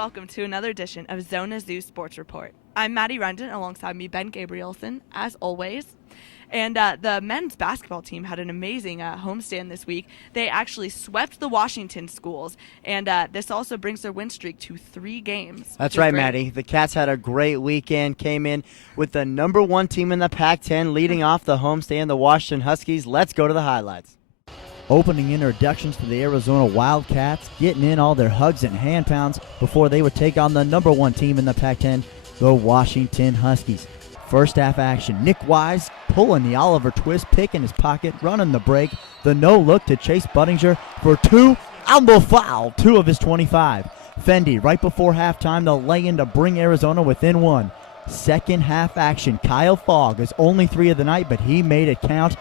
welcome to another edition of ZonaZoo Sports Report. I'm Maddy Rundin, alongside me Ben Gabrielson, as always. And the men's basketball team had an amazing homestand this week. They actually swept the Washington schools, and this also brings their win streak to 3 games. That's right, Maddy. The Cats had a great weekend, came in with the number 1 team in the Pac-10, leading off the homestand, the Washington Huskies. Let's go to the highlights. Opening introductions for the Arizona Wildcats, getting in all their hugs and hand pounds before they would take on the number 1 team in the Pac-10, the Washington Huskies. First half action, Nick Wise pulling the Oliver twist, pick in his pocket, running the break, the no-look to Chase Budinger for 2, on the foul, 2 of his 25. Fendi right before halftime, the lay-in to bring Arizona within 1. Second half action, Kyle Fogg is only 3 of the night, but he made it count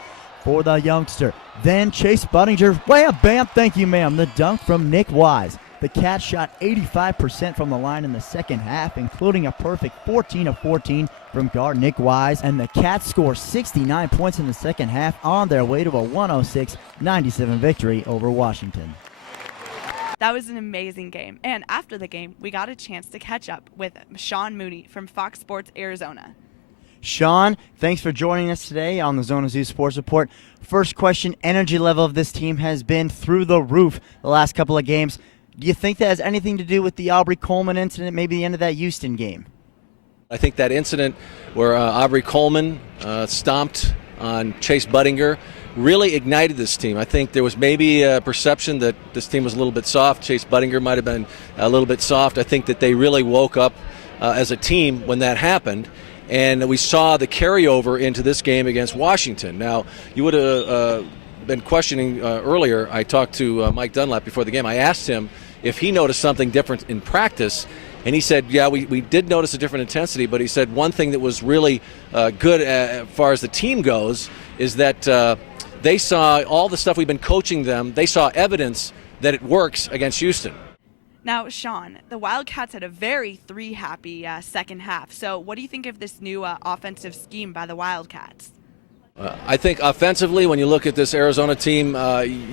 for the youngster. Then Chase Budinger, wham, bam, thank you, ma'am, the dunk from Nick Wise. The Cats shot 85% from the line in the second half, including a perfect 14 of 14 from guard Nick Wise, and the Cats score 69 points in the second half on their way to a 106-97 victory over Washington. That was an amazing game, and after the game, we got a chance to catch up with Sean Mooney from Fox Sports Arizona. Sean, thanks for joining us today on the ZonaZoo Sports Report. First question, energy level of this team has been through the roof the last couple of games. Do you think that has anything to do with the Aubrey Coleman incident, maybe the end of that Houston game? I think that incident where Aubrey Coleman stomped on Chase Budinger really ignited this team. I think there was maybe a perception that this team was a little bit soft. Chase Budinger might have been a little bit soft. I think that they really woke up as a team when that happened. And we saw the carryover into this game against Washington. Now, you would have been questioning earlier. I talked to Mike Dunlap before the game. I asked him if he noticed something different in practice. And he said, yeah, we did notice a different intensity, but he said one thing that was really good as far as the team goes is that they saw all the stuff we've been coaching them. They saw evidence that it works against Houston. Now, Sean, the Wildcats had a very 3-happy second half. So what do you think of this new offensive scheme by the Wildcats? I think offensively, when you look at this Arizona team,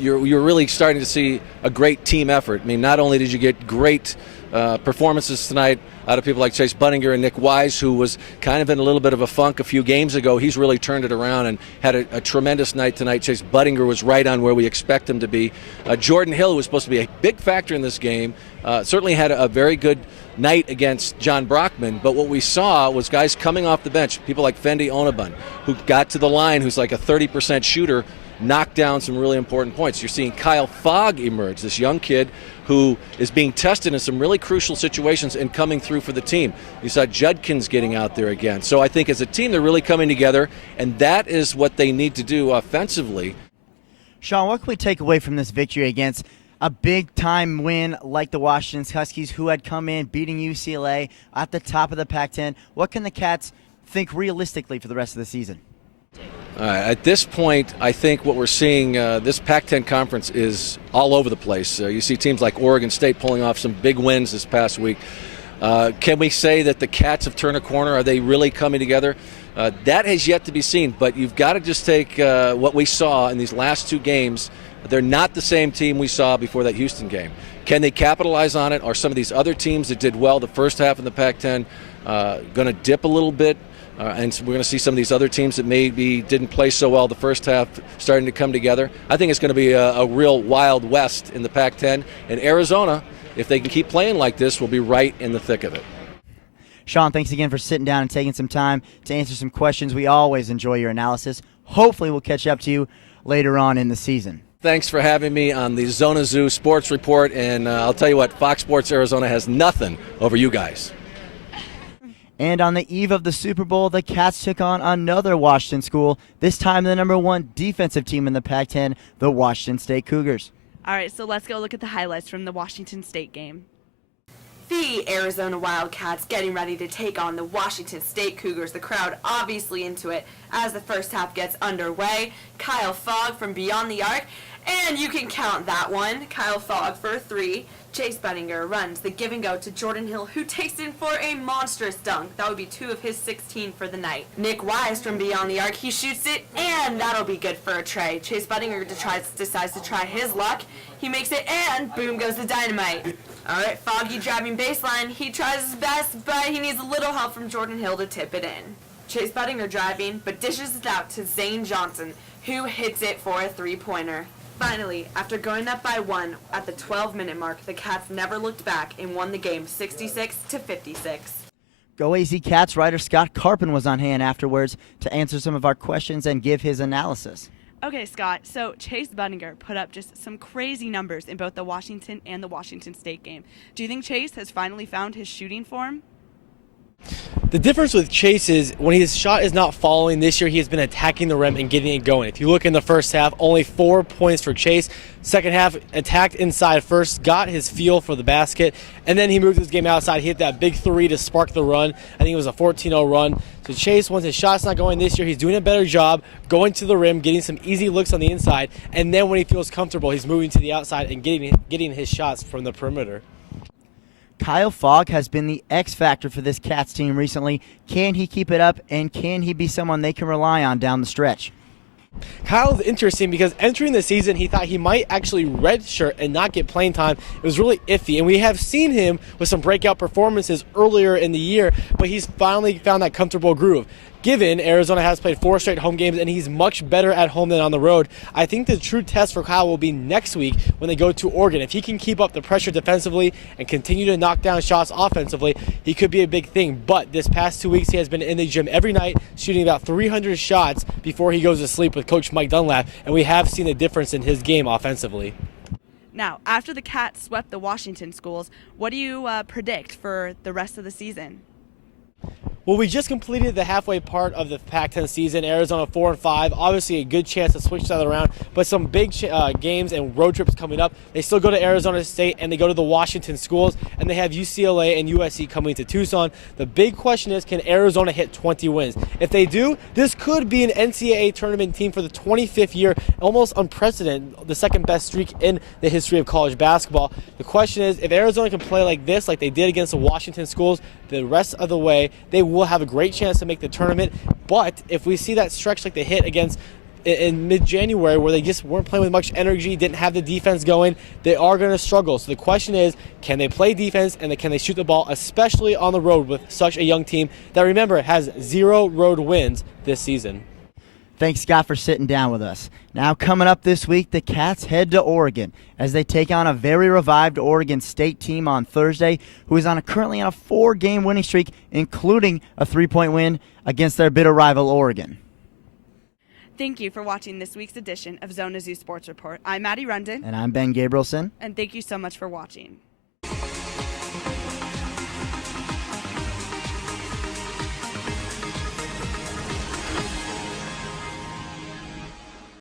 you're really starting to see a great team effort. I mean, not only did you get great performances tonight out of people like Chase Budinger and Nick Wise, who was kind of in a little bit of a funk a few games ago. He's really turned it around and had a tremendous night tonight. Chase Budinger was right on where we expect him to be. Jordan Hill, who was supposed to be a big factor in this game, certainly had a very good night against John Brockman, but what we saw was guys coming off the bench, people like Fendi Onabun, who got to the line, who's like a 30% shooter, knocked down some really important points. You're seeing Kyle Fogg emerge, this young kid who is being tested in some really crucial situations and coming through for the team. You saw Judkins getting out there again. So I think as a team, they're really coming together, and that is what they need to do offensively. Sean, what can we take away from this victory against a big-time win like the Washington Huskies, who had come in beating UCLA at the top of the Pac-10? What can the Cats think realistically for the rest of the season? At this point, I think what we're seeing, this Pac-10 conference is all over the place. You see teams like Oregon State pulling off some big wins this past week. Can we say that the Cats have turned a corner? Are they really coming together? That has yet to be seen, but you've got to just take what we saw in these last 2 games. They're not the same team we saw before that Houston game. Can they capitalize on it? Are some of these other teams that did well the first half in the Pac-10 going to dip a little bit? And so we're going to see some of these other teams that maybe didn't play so well the first half starting to come together. I think it's going to be a real Wild West in the Pac-10. And Arizona, if they can keep playing like this, will be right in the thick of it. Sean, thanks again for sitting down and taking some time to answer some questions. We always enjoy your analysis. Hopefully we'll catch up to you later on in the season. Thanks for having me on the ZonaZoo Sports Report. And I'll tell you what, Fox Sports Arizona has nothing over you guys. And on the eve of the Super Bowl, the Cats took on another Washington school, this time the number 1 defensive team in the Pac-10, the Washington State Cougars. All right, so let's go look at the highlights from the Washington State game. The Arizona Wildcats getting ready to take on the Washington State Cougars. The crowd obviously into it as the first half gets underway. Kyle Fogg from beyond the arc, and you can count that one. Kyle Fogg for 3. Chase Budinger runs the give and go to Jordan Hill, who takes in for a monstrous dunk. That would be 2 of his 16 for the night. Nick Wise from beyond the arc, he shoots it, and that'll be good for a tray. Chase Budinger decides to try his luck. He makes it, and boom goes the dynamite. All right, Foggy driving baseline. He tries his best, but he needs a little help from Jordan Hill to tip it in. Chase Budinger driving, but dishes it out to Zane Johnson, who hits it for a three-pointer. Finally, after going up by 1 at the 12-minute mark, the Cats never looked back and won the game 66-56. Go AZ Cats writer Scott Karpen was on hand afterwards to answer some of our questions and give his analysis. Okay, Scott, so Chase Budinger put up just some crazy numbers in both the Washington and the Washington State game. Do you think Chase has finally found his shooting form? The difference with Chase is when his shot is not falling this year, he has been attacking the rim and getting it going. If you look in the first half, only 4 points for Chase. Second half, attacked inside first, got his feel for the basket, and then he moved his game outside. He hit that big three to spark the run. I think it was a 14-0 run. So Chase, once his shot's not going this year, he's doing a better job going to the rim, getting some easy looks on the inside, and then when he feels comfortable, he's moving to the outside and getting his shots from the perimeter. Kyle Fogg has been the X factor for this Cats team recently. Can he keep it up, and can he be someone they can rely on down the stretch? Kyle's interesting because entering the season, he thought he might actually redshirt and not get playing time. It was really iffy, and we have seen him with some breakout performances earlier in the year, but he's finally found that comfortable groove. Given Arizona has played 4 straight home games and he's much better at home than on the road, I think the true test for Kyle will be next week when they go to Oregon. If he can keep up the pressure defensively and continue to knock down shots offensively, he could be a big thing. But this past 2 weeks, he has been in the gym every night, shooting about 300 shots before he goes to sleep with Coach Mike Dunlap, and we have seen a difference in his game offensively. Now, after the Cats swept the Washington schools, what do you predict for the rest of the season? Well, we just completed the halfway part of the Pac-10 season. Arizona 4-5. Obviously, a good chance to switch that around, but some big games and road trips coming up. They still go to Arizona State and they go to the Washington schools, and they have UCLA and USC coming to Tucson. The big question is, can Arizona hit 20 wins? If they do, this could be an NCAA tournament team for the 25th year, almost unprecedented, the second best streak in the history of college basketball. The question is, if Arizona can play like this, like they did against the Washington schools, the rest of the way, they will have a great chance to make the tournament. But if we see that stretch like they hit against in mid-January where they just weren't playing with much energy, didn't have the defense going, they are going to struggle. So the question is, can they play defense and can they shoot the ball, especially on the road with such a young team that, remember, has 0 road wins this season. Thanks, Scott, for sitting down with us. Now, coming up this week, the Cats head to Oregon as they take on a very revived Oregon State team on Thursday, who is currently on a 4-game winning streak, including a 3-point win against their bitter rival, Oregon. Thank you for watching this week's edition of ZonaZoo Sports Report. I'm Maddy Rundin. And I'm Ben Gabrielson. And thank you so much for watching.